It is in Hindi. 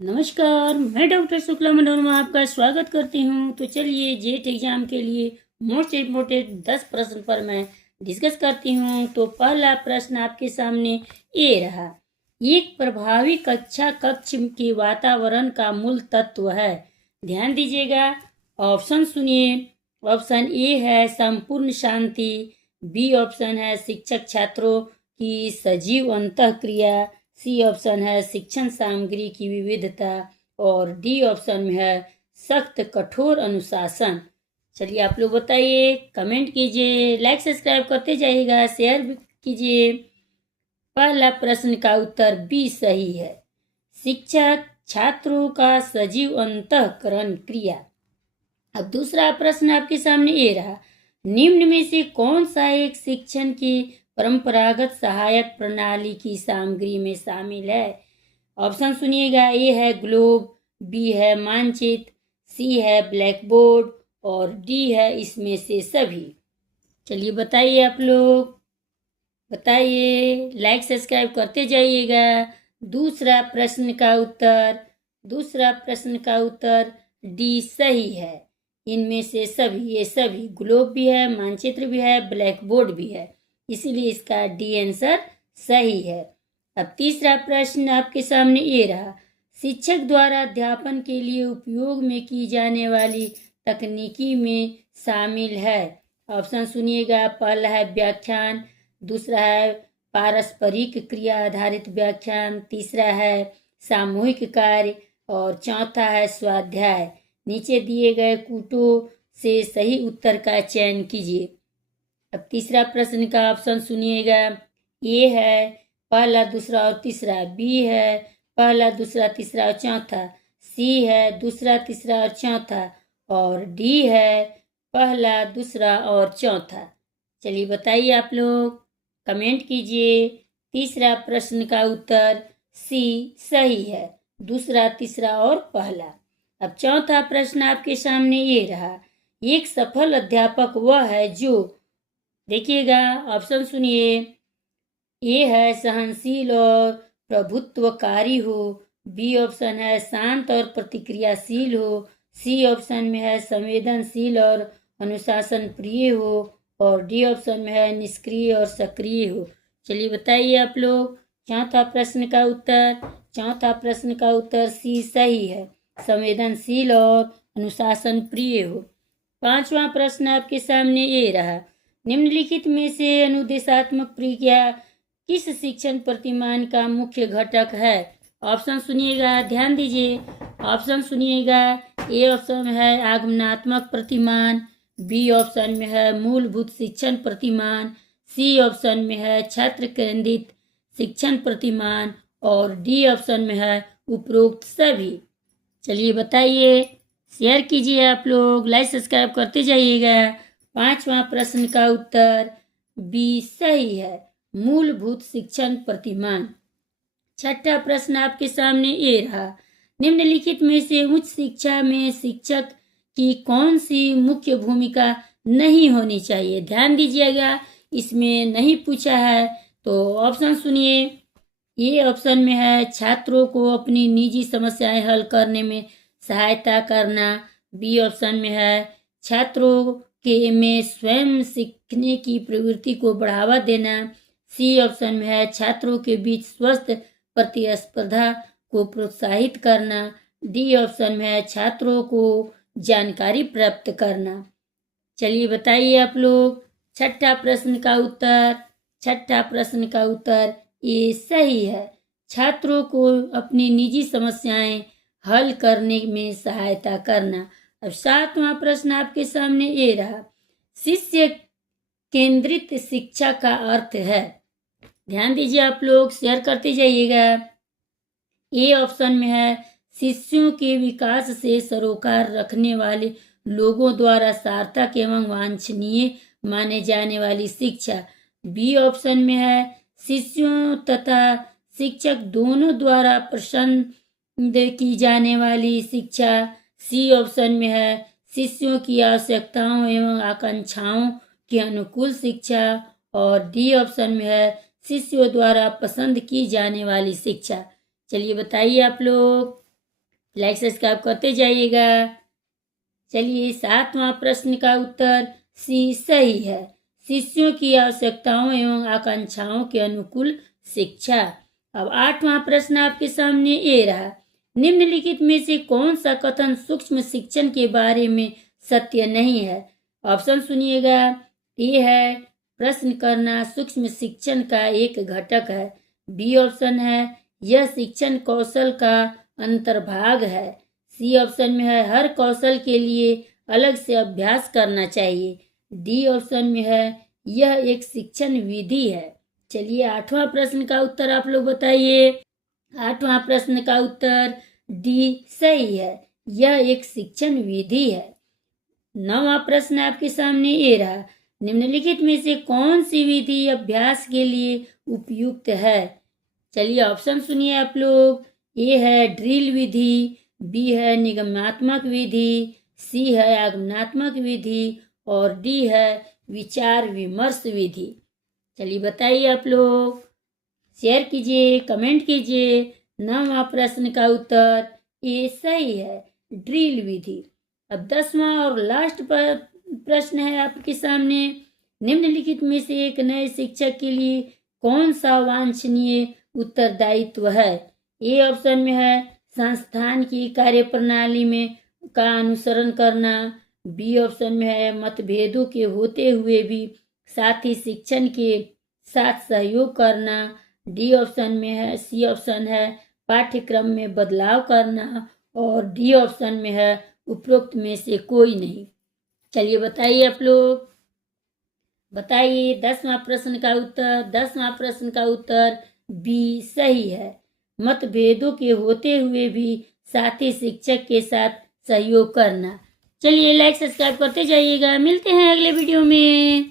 नमस्कार, मैं डॉक्टर शुक्ला मनोरमा आपका स्वागत करती हूँ। तो चलिए जेट एग्जाम के लिए मोस्ट इम्पोर्टेंट 10 प्रश्न पर मैं डिस्कस करती हूँ। तो पहला प्रश्न आपके सामने ये रहा। एक प्रभावी कक्षा कक्ष के वातावरण का मूल तत्व है। ध्यान दीजिएगा, ऑप्शन सुनिए। ऑप्शन ए है संपूर्ण शांति, बी ऑप्शन है शिक्षक छात्रों की सजीव अंतःक्रिया, सी ऑप्शन है शिक्षण सामग्री की विविधता और डी ऑप्शन में है सख्त कठोर अनुशासन। चलिए आप लोग बताइए, कमेंट कीजिए, लाइक सब्सक्राइब करते जाइएगा, शेयर भी कीजिए। पहला प्रश्न का उत्तर बी सही है, शिक्षक छात्रों का सजीव अंतःकरण क्रिया। अब दूसरा प्रश्न आपके सामने ये रहा। निम्न में से कौन सा एक शिक्षण की परंपरागत सहायक प्रणाली की सामग्री में शामिल है? ऑप्शन सुनिएगा। ए है ग्लोब, बी है मानचित्र, सी है ब्लैक बोर्ड और डी है इसमें से सभी। चलिए बताइए आप लोग, बताइए, लाइक सब्सक्राइब करते जाइएगा। दूसरा प्रश्न का उत्तर डी सही है। इनमें से सभी, ये सभी, ग्लोब भी है, मानचित्र भी है, ब्लैक बोर्ड भी है, इसीलिए इसका डी आंसर सही है। अब तीसरा प्रश्न आपके सामने ये रहा। शिक्षक द्वारा अध्यापन के लिए उपयोग में की जाने वाली तकनीकी में शामिल है। ऑप्शन सुनिएगा। पहला है व्याख्यान, दूसरा है पारस्परिक क्रिया आधारित व्याख्यान, तीसरा है सामूहिक कार्य और चौथा है स्वाध्याय। नीचे दिए गए कूटों से सही उत्तर का चयन कीजिए। अब तीसरा प्रश्न का ऑप्शन सुनिएगा। ए है पहला, दूसरा और तीसरा, बी है पहला, दूसरा, तीसरा और चौथा, सी है दूसरा, तीसरा और चौथा और डी है पहला, दूसरा और चौथा। चलिए बताइए आप लोग, कमेंट कीजिए। तीसरा प्रश्न का उत्तर सी सही है, दूसरा, तीसरा और पहला। अब चौथा प्रश्न आपके सामने ये रहा। एक सफल अध्यापक वह है जो, देखिएगा, ऑप्शन सुनिए। ए है सहनशील और प्रभुत्वकारी हो, बी ऑप्शन है शांत और प्रतिक्रियाशील हो, सी ऑप्शन में है संवेदनशील और अनुशासन प्रिय हो और डी ऑप्शन में है निष्क्रिय और सक्रिय हो। चलिए बताइए आप लोग, चौथा प्रश्न का उत्तर सी सही है, संवेदनशील और अनुशासन प्रिय हो। पांचवा प्रश्न आपके सामने ये रहा। निम्नलिखित में से अनुदेशात्मक प्रक्रिया किस शिक्षण प्रतिमान का मुख्य घटक है? ऑप्शन सुनिएगा, ध्यान दीजिए। ऑप्शन सुनिएगा। ए ऑप्शन में है आगमनात्मक प्रतिमान, बी ऑप्शन में है मूलभूत शिक्षण प्रतिमान, सी ऑप्शन में है छात्र केंद्रित शिक्षण प्रतिमान और डी ऑप्शन में है उपरोक्त सभी। चलिए बताइए, शेयर कीजिए आप लोग, लाइक सब्सक्राइब करते जाइएगा। पांचवा प्रश्न का उत्तर बी सही है, मूलभूत शिक्षण प्रतिमान। छठा प्रश्न आपके सामने ये रहा। निम्नलिखित में से उच्च शिक्षा में शिक्षक की कौन सी मुख्य भूमिका नहीं होनी चाहिए? ध्यान दीजिएगा, इसमें नहीं पूछा है, तो ऑप्शन सुनिए। ये ऑप्शन में है छात्रों को अपनी निजी समस्याएं हल करने में सहायता करना, बी ऑप्शन में है छात्रों के में स्वयं सीखने की प्रवृत्ति को बढ़ावा देना, सी ऑप्शन में है छात्रों के बीच स्वस्थ प्रतिस्पर्धा को प्रोत्साहित करना, डी ऑप्शन में है छात्रों को जानकारी प्राप्त करना। चलिए बताइए आप लोग, छठा प्रश्न का उत्तर ये सही है, छात्रों को अपनी निजी समस्याएं हल करने में सहायता करना। अब सातवां प्रश्न आपके सामने ये रहा। शिष्य केंद्रित शिक्षा का अर्थ है। ध्यान दीजिए आप लोग, शेयर करते जाइएगा। ए ऑप्शन में है शिष्यों के विकास से सरोकार रखने वाले लोगों द्वारा सार्थक एवं वांछनीय माने जाने वाली शिक्षा, बी ऑप्शन में है शिष्यों तथा शिक्षक दोनों द्वारा पसंद की जाने वाली शिक्षा, सी ऑप्शन में है शिष्यों की आवश्यकताओं एवं आकांक्षाओं के अनुकूल शिक्षा और डी ऑप्शन में है शिष्यों द्वारा पसंद की जाने वाली शिक्षा। चलिए बताइए आप लोग, लाइक सब्सक्राइब करते जाइएगा। चलिए 7वां प्रश्न का उत्तर सी सही है। शिष्यों की आवश्यकताओं एवं आकांक्षाओं के अनुकूल शिक्षा। अब 8वां प्रश्न आपके सामने ये रहा। निम्नलिखित में से कौन सा कथन सूक्ष्म शिक्षण के बारे में सत्य नहीं है? ऑप्शन सुनिएगा। ए है प्रश्न करना सूक्ष्म शिक्षण का एक घटक है। बी ऑप्शन है यह शिक्षण कौशल का अंतर्भाग है। सी ऑप्शन में है हर कौशल के लिए अलग से अभ्यास करना चाहिए। डी ऑप्शन में है यह एक शिक्षण विधि है। चलिए 8वां प्रश्न का उत्तर आप लोग बताइए। 8वां प्रश्न का उत्तर डी सही है, यह एक शिक्षण विधि है। 9वां प्रश्न आपके सामने ये रहा। निम्नलिखित में से कौन सी विधि अभ्यास के लिए उपयुक्त है? चलिए ऑप्शन सुनिए आप लोग। ए है ड्रिल विधि, बी है निगमात्मक विधि, सी है आगमनात्मक विधि और डी है विचार विमर्श विधि। चलिए बताइए आप लोग, शेयर कीजिए, कमेंट कीजिए। 9वां प्रश्न का उत्तर ए सही है, ड्रिल विधि। अब 10वां और लास्ट प्रश्न है आपके सामने। निम्नलिखित में से एक नए शिक्षक के लिए कौन सा वांछनीय उत्तरदायित्व है? ए ऑप्शन में है संस्थान की कार्यप्रणाली में का अनुसरण करना। बी ऑप्शन में है मतभेदों के होते हुए भी साथी शिक्षण के साथ सहयोग करना। डी ऑप्शन में है सी ऑप्शन है पाठ्यक्रम में बदलाव करना और डी ऑप्शन में है उपरोक्त में से कोई नहीं। चलिए बताइए आप लोग, बताइए 10वां प्रश्न का उत्तर। 10वां प्रश्न का उत्तर बी सही है, मतभेदों के होते हुए भी साथी शिक्षक के साथ सहयोग करना। चलिए लाइक सब्सक्राइब करते जाइएगा। मिलते हैं अगले वीडियो में।